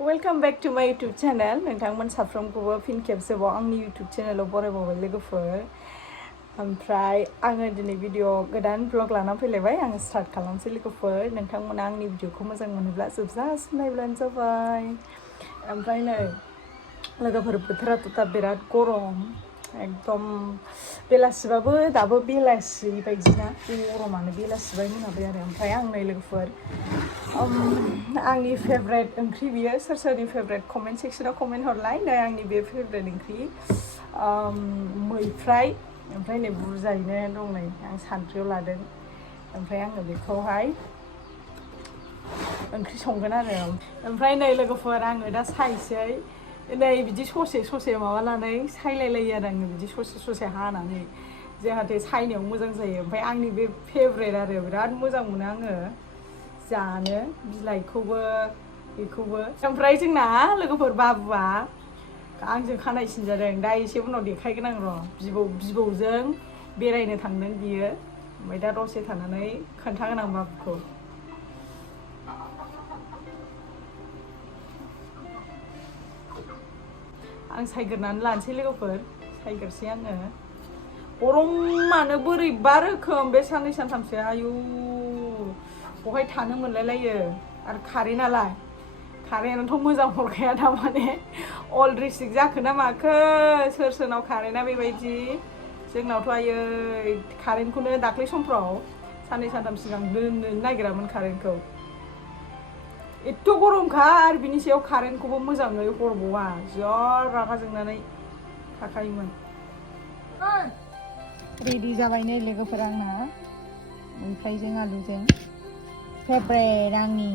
Welcome back to my YouTube channel. नोंथांमोन साफ्रोमखौबो फिन खेबसेबाव आंनि YouTube चेनेलाव बरायबावबाय लोगोफोर। ओमफ्राय आङो दिनै भिडिअ गोदान ब्लग लाना फैलायबाय। आङो स्टार्ट खालामसै लोगोफोर। नोंथांमोना आंनि भिडिअखौ मोजां मोनोब्ला जोबजासिम नायब्लानो जाबाय। ओमफ्राय नै लोगोफोर बोथोराथ' दा बिराद गरम। एकदम बेलासिबाबो दाबो बेलासि बायदिना गरमानो बेलासिबाय मोनाबाय आरो। ओमफ्राय आं नै लोगोफोर आंनि फेभरेट ओंख्रि बियो सोर सोरनि फेभरेट कमेन्ट सेक्सनाव कमेन्ट हरलाय। नै आंनि बे फेभरेट ओंख्रि मैफ्राय ओमफ्राय नै बुरजायैनो दं नै आं सानद्रियाव लादों। ओमफ्राय आङो बेखौहाय ओंख्रि संगोन आरो। ओमफ्राय नै लोगोफोर आङो दा सायसै नै बिदि ससे ससे माबानानै सायलायलायो आरो आङो बिदि ससे ससे हानानै जाहाथे सायनायाव मोजां जायो। ओमफ्राय आंनि बे फेभरेट आरो बिराद मोजां मोनो आङो जानो बिलाइखौबो बेखौबो। ओमफ्राय जोंना लोगोफोर बाबुआ आंजों खानाय सिनजादों। दा एसे उनाव देखायगोन आं र' बिबौजों बेरायनो थांदों बियो। ओमफ्राय दा दसे थानानै खोन्थागोन आं बाबुखौ। आं सायग्रोनानै लानोसै लोगोफोर सायग्रोसै आङो। गरमानो बोरैबा रोखोम बे साननै सानथामसो आयु बहाय थानो मोनलायलायो। आरो कारेन्टआथ' मोजां हरखाया थारमाने अल रिसिक जाखो ना माखो सोर सोरनाव कारेन्टआ बेबायदि। जोंनावथ' आयै कारेन्टखौनो दाख्लै समफ्राव साननै सानथाम सिगां दोननो नागिरामोन कारेन्टखौ। एथ' गरमखा आरो बिनि सायाव कारेन्टखौबो मोजाङै हरबावा जर रागा जोंनानै थाखायोमोन। रेडि जाबाय नै लोगोफोर आंना मैफ्रायजों आलुजों फेभरेट आंनि।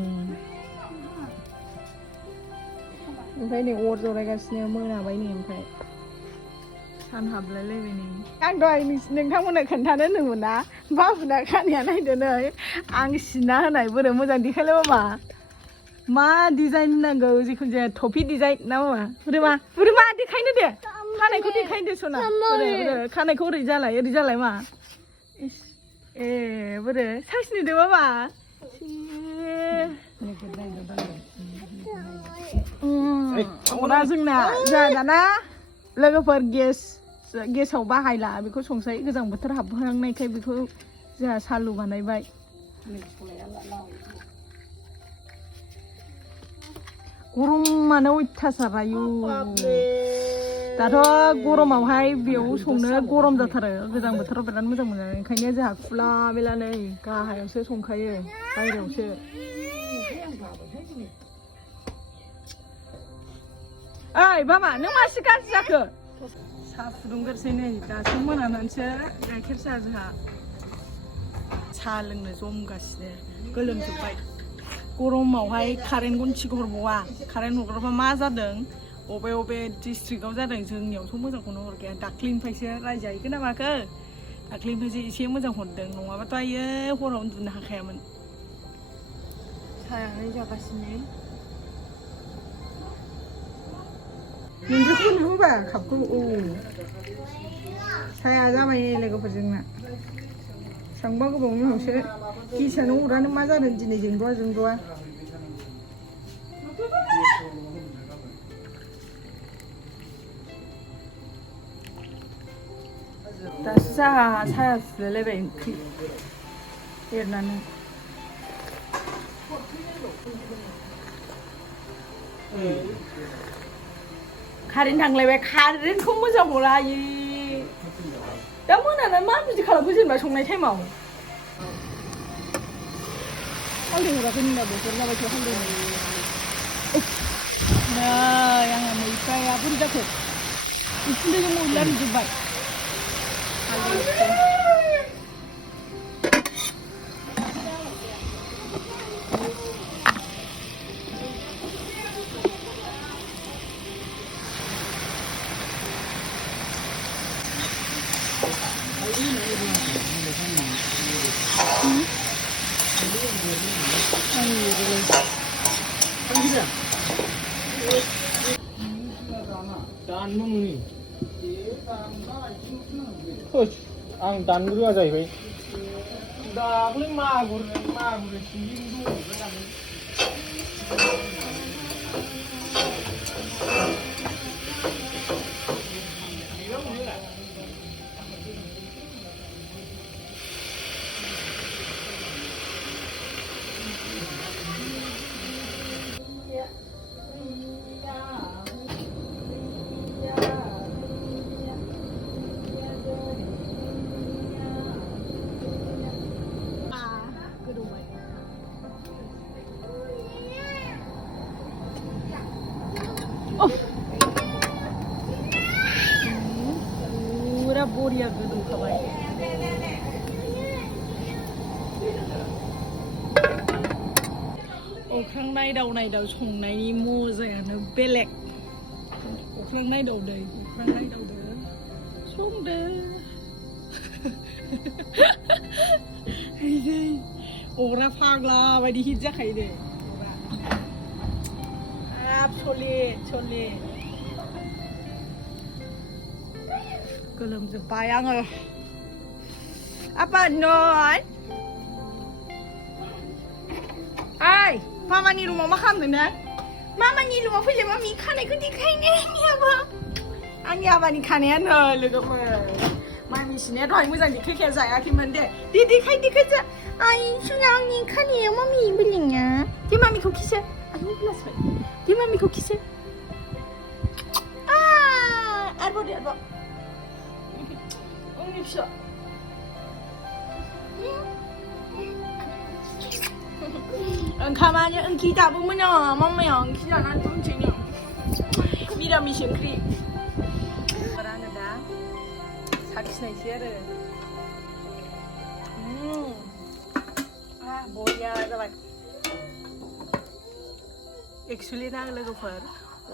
ओमफ्राय नै अर जरायगासिनो मोनाबाय नै ओमफ्राय सान हाबलायलायबाय नै। आं दहाय नोंथांमोननो खोन्थानो होनदोंमोन ना बाबुना खानाया नायदो नै आं सिनना होनाय बोरै मोजां देखायलाय मामा मा डिजाइन नांगौ जिखुनु जाया टफि डिजाइन ना मामा बोरमा देखायनो दे खानायखौ देखायनो दे सना खानायखौ ओरै जालाय मा ए बोरो साइसनि दे मामा अरा जोंना जोंहा दाना लोगोफोर गेसाव बाहायला बेखौ संसै गोजां बोथोर हाबहांनायखाय बेखौ जोंहा सालु बानायबाय। गरमानो अयथासार आयु दाथ' गरमावहाय बेयाव संनो गरम जाथारो। गोजां बोथोराव बिराद मोजां मोनो ओंखायनो जोंहा खुला बेला नै गाहायावसो संखायो बायहेरायावसो। ओइ बाबा नों मासे गाज्रि जाखो? साहा फुदुंग्रोसै नै दासो मोनानानैसो गाइखेर साहा जोंहा साहा लोंनो जमगासिनो गोलोमजोब्बाय। गरमावहाय कारेन्ट गनथिखौ हरबावा कारेन्ट हरग्राबा मा जादों बबे डिस्ट्रिक्टआव जादों जोंनियावथ' मोजांखौनो हरखाया। दाख्लैनिफ्रायसो रायजाहैगोन ना माखो दाख्लैनिफ्रायसो एसे मोजां हरदों नङाबाथ' आयो हराव उन्दुनो हाखायामोन। सायानो जागासिनो नोंखौ नुहोबा कापखौ साया जाबाय लोगोफोर जोंना सांबा गोबावनि उनावसो गेसानो अरानो मा जादों दिनै जोंद'आ दासो साया फुलायलायबाय ओंख्रि एरनानै। कारेन्ट थांलायबाय कारेन्टखौ मोजां हरा आयै दा मोनानानै मा बिदि खालामखो जेनेबा संनाय टाइमाव हालदै हराखै नोंना बोथोर जाबायथ' हालदै नै आंहा मैफ्राया बोरै जाखो उखुन्दैजों मोनला नुजोब्बाय आं दाननो रोङा जाहैबाय। दाख्लै मागुर सिंगिबो दङ Pura boriya गोदौखाबाय अख्रां नायदाव संनायनि मजायानो बेलेग अख्रां नायदावदो संदो अरा फाग्ला बायदि हिट जाखायो दे हाब सले गोलोमजोब्बाय आङो apa non Hai mamani rumah मा खालामदों ना मामानि रुमाव फैलाय मामि खानायखौ देखायनो आंनि आबानि खानाया नै लोगोफोर मामि सिनाया दहाय मोजां देखायखाया जायाखैमोन दे देखायजा आइ सुना आंनि खानाया मामि बेलेंना दे मामिखौ किसे आयौ बेलासबाय दे मामिखौ किसे आरोबाव दे आरोबाव आंनि फिसा ओंखामानो ओंख्रि दाबोमोन मामाया ओंख्रि जानानै दंसैनो मिरामिस ओंख्रि आङो दा साखिनायसै आरो बरिया जाबाय एक्सुवेलि ना लोगोफोर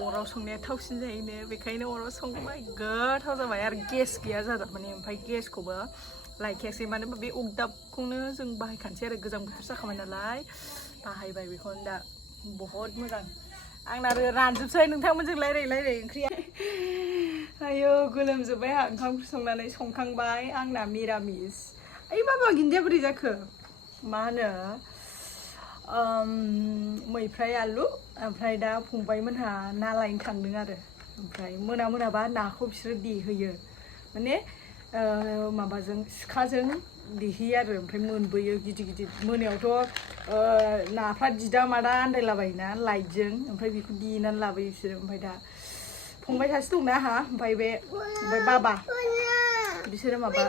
अराव संनाया थावसिन जायोनो बेखायनो अराव संबाय गोथाव जाबाय आरो गेस गैया जादों माने ओमफ्राय गेसखौबो लायखायासै मानो होनबा बे अगदाबखौनो जों बाहायखानोसै आरो गोजां बोथोर जाखाबाय नालाय बाहायबाय बेखौनो दा बहुत मोजां आंना रानजोबसै नोंथांमोनजों रायलाय ओंख्रिया आयौ गोलोमजोब्बाय आंहा ओंखाम संनानै संखांबाय आंना मिरामिस ओइ बाबा गिन्दिया बोरै जाखो मा होनो मैफ्राय आलु ओमफ्राय दा फंबायमोनहा ना लायनो थांदों आरो ओमफ्राय मोनाबा नाखौ बिसोरो देहोयो माने माबाजों सिखाजों देहोयो आरो ओमफ्राय मोनबोयो गिदिर मोनायावथ' नाफ्रा दिदा मादा आन्दायलाबायोना लाइटजों ओमफ्राय बेखौ देनानै लाबोयो बिसोरो ओमफ्राय दा फंबाय सासे दंना आंहा ओमफ्राय बाबा बिसोरो माबा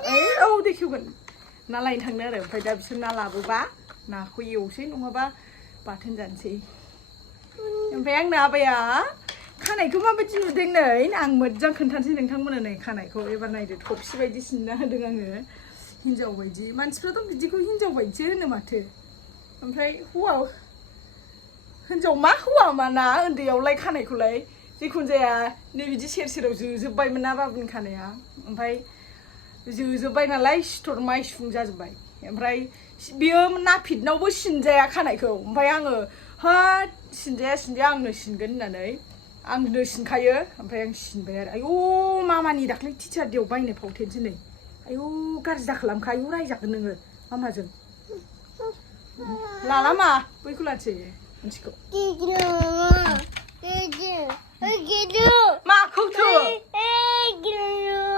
औ देखेवगोन ना लायनो थांनो आरो ओमफ्राय दा बिसोर ना लाबोबा नाखौ एवसै नङाबा बाथोन जानोसै ओमफ्राय आंना आबाया खानायखौ माबायदि नुदों नै आं मोजां खोन्थानोसै नोंथांमोननो नै खानायखौ एबार नायदो थफसि बायदि सिनना होदों आङो हिन्जाव बायदि मानसिफ्राथ' बिदिखौ हिन्जाव बायदिसो होनो माथो ओमफ्राय हिन्जाव मा हौवा माना उन्दैयावलाय खानायखौलाय जिखुनु जाया नै बिदि सेराव जोजोब्बायमोन ना बाबुनि खानाया ओमफ्राय जोजोब्बाय नालाय सिथर माइसुं जाजोब्बाय ओमफ्राय बियो नापिदनावबो सिनजाया खानायखौ ओमफ्राय आङो होद सिनजाया आंनो सिनगोन होननानै आंनो सिनखायो ओमफ्राय आं सिनबाय आरो आयौ मामानि दाख्लै टिचार देयाव बायनाय फावथेनसो नै आयौ गाज्रि दाखालामखा आयौ रायजागोन नोङो मामाजों लाला मा बैखौ लानोसै मोनसेखौ माखौथो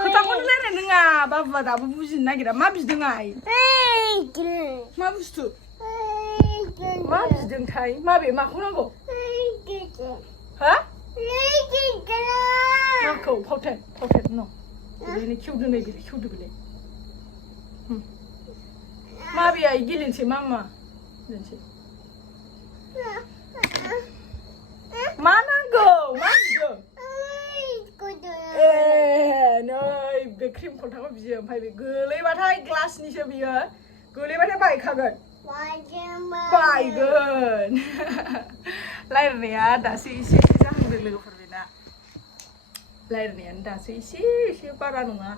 खोथाखौनो रायलायनो रोङा बाबुआ दाबो बुजिनो नागिरा मा बिदों आइ मा बुस्थु मा बिदोंथाय माबे माखौ नांगौ हा माखौ फावथेन न बेनो खेवदो नै बेलाय खेवदो बेलाय माबे आइ गेलेनोसै मामा गेलेनोसै मा नांगौ मा बिदों नै बे क्रिम खलथाखौ बियो ओमफ्राय बे गोलैबाथाय ग्लासनिसो बियो गोलैबाथाय बायखागोन बायगोन रायलायनाया दासो एसे जाहांदों लोगोफोर बेना रायलायनायानो दासो एसे बारा नङा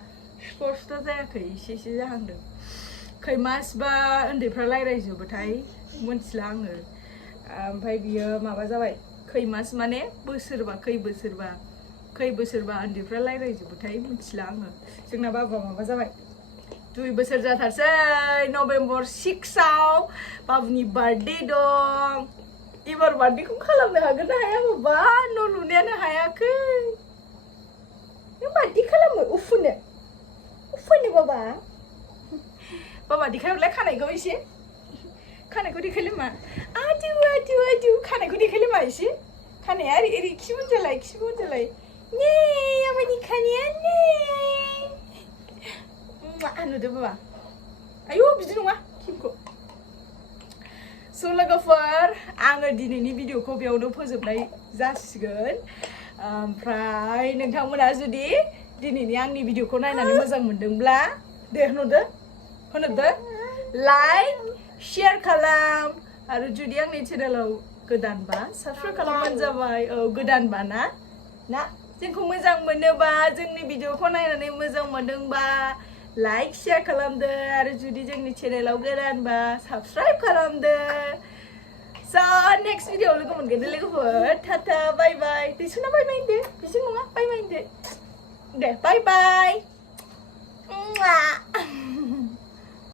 स्पष्ट जायाखै एसे जाहांदों खै मासबा उन्दैफ्रा रायलायजोबोथाय मोनथिला आङो ओमफ्राय बियो माबा जाबाय खै मास माने खै बोसोरबा उन्दैफ्रा रायलायजोबोथाय मिथिला आङो जोंना बाबुआ माबा जाबाय 2 बोसोर जाथारसै नभेम्बर 6आव बाबुनि बार्थडे दं एबार बार्थडेखौ खालामनो हागोन ना हाया बाबा न' लुनायानो हायाखै नों बार्थडे खालामो उफुनो बाबा देखायहरलाय खानायखौ एसे खानायखौ देखायलाय मा आदु खानायखौ देखायलाय मा एसे खानाया ओरै खिबुन जालाय नै आमानि खानाया नै नुदो बाबा आयौ बिदि नङा किमखौ स' लोगोफोर आङो दिनैनि भिडिअखौ बेयावनो फोजोबनाय जासिगोन ओमफ्राय नोंथांमोना जुदि दिनैनि आंनि भिडिअखौ नायनानै मोजां मोनदोंब्ला दे होनहरदो लाइक शेयार खालाम आरो जुदि आंनि चेनेलाव गोदानबा साबस्क्राइब खालामबानो जाबाय गोदानबा ना जोंखौ मोजां मोनोबा जोंनि भिडिअखौ नायनानै मोजां मोनदोंबा लाइक शेयार खालामदो आरो जुदि जोंनि चेनेलाव गोदानबा साबस्क्राइब खालामदो स' नेक्स्ट भिडिअआव लोगो मोनगोन दे लोगोफोर टाटा बाय बाय दैसुना बाय बाय होनदो बिजों नङा बाय बाय होनदो दे बाय बाय